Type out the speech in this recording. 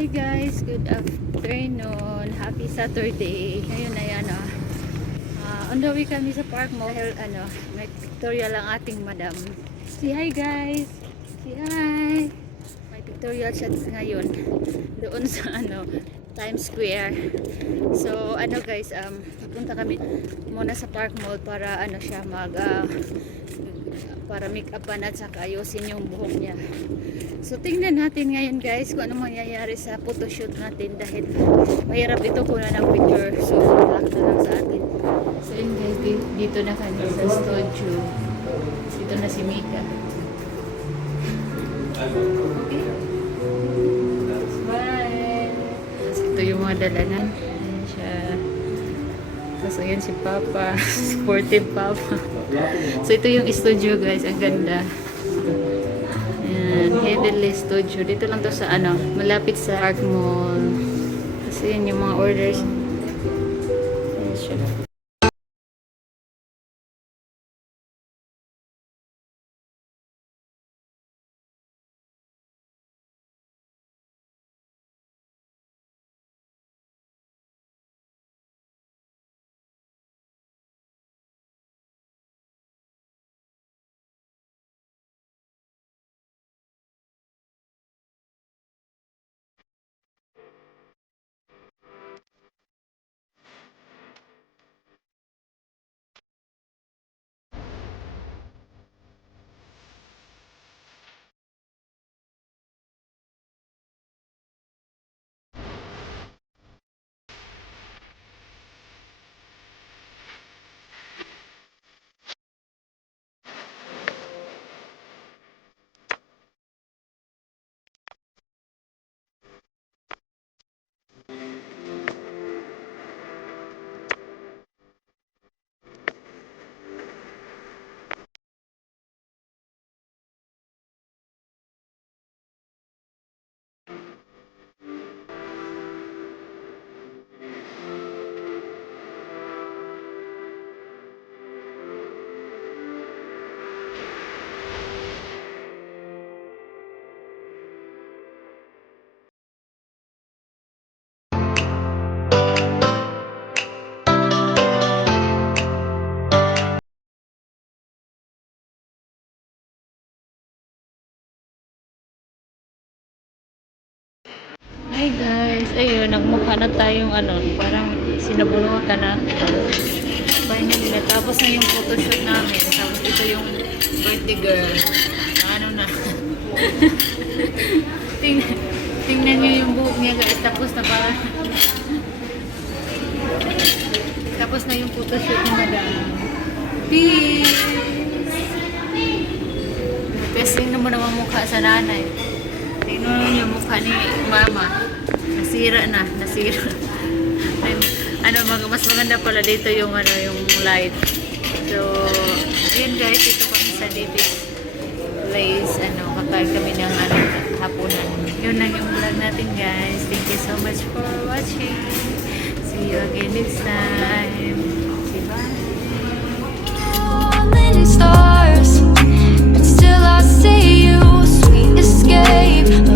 Hi guys, good afternoon. Happy Saturday. Ngayon ay on the way kami sa Park Mall. Dahil may pictorial ang ating madam. Say hi guys. Say hi. May pictorial siya ngayon doon sa Times Square. So guys, pupunta kami muna sa Park Mall para siya para make upan at saka ayusin yung buhok niya. So tingnan natin ngayon guys kung ano mangyayari sa photoshoot natin dahil mahirap ito kunan ng picture. So lock na lang sa atin. So yun guys, dito na kami sa studio. Dito na si Mika. Okay. Bye! So, ito yung mga dalanan. Ayan siya. Tapos ayan si Papa. Sportive Papa. So ito yung studio guys. Ang ganda. Ayan. Heavenly Studio. Dito lang to sa malapit sa Art Mall. Kasi yun yung mga orders. Ayan siya. Hi guys, ayun, nagmukha na tayong parang sinabunutan na. Finally, natapos na yung photoshoot namin. Tapos ito yung birthday girl. Na. tingnan nyo yung buhok niya guys. Tapos na parang tapos na yung photoshoot ni madam. Peace! Kasi naman naman mukha sa nanay. Tingnan yung mukha ni mama. Nasira. Mas maganda pala dito yung yung light. So, ayun guys, dito kami sa Davis Place. Kakain kami ng hapunan. Yun lang yung vlog natin guys. Thank you so much for watching. See you again next time. Bye.